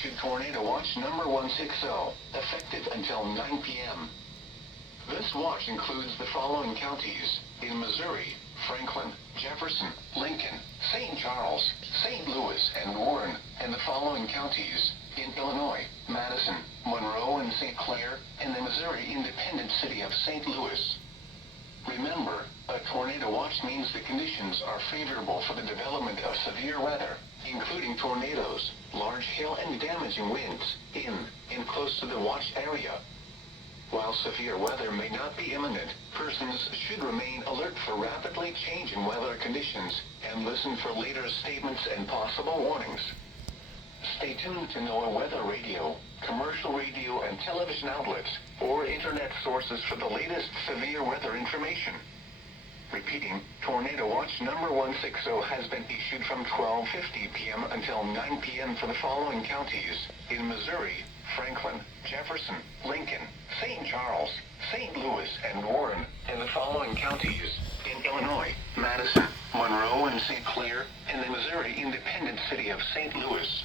issued Tornado Watch number 160, effective until 9 p.m. This watch includes the following counties in Missouri: Franklin, Jefferson, Lincoln, St. Charles, St. Louis, and Warren, and the following counties in Illinois: Madison, Monroe, and St. Clair, and the Missouri independent city of St. Louis. Remember, a tornado watch means the conditions are favorable for the development of severe weather, including tornadoes, large hail, and damaging winds in and close to the watch area. While severe weather may not be imminent, persons should remain alert for rapidly changing weather conditions and listen for later statements and possible warnings. Stay tuned to NOAA weather radio, commercial radio and television outlets, or internet sources for the latest severe weather information. Repeating, Tornado Watch number 160 has been issued from 12:50 p.m. until 9 p.m. for the following counties in Missouri: Franklin, Jefferson, Lincoln, St. Charles, St. Louis, and Warren, and the following counties in Illinois: Madison, Monroe, and St. Clair, and the Missouri independent city of St. Louis.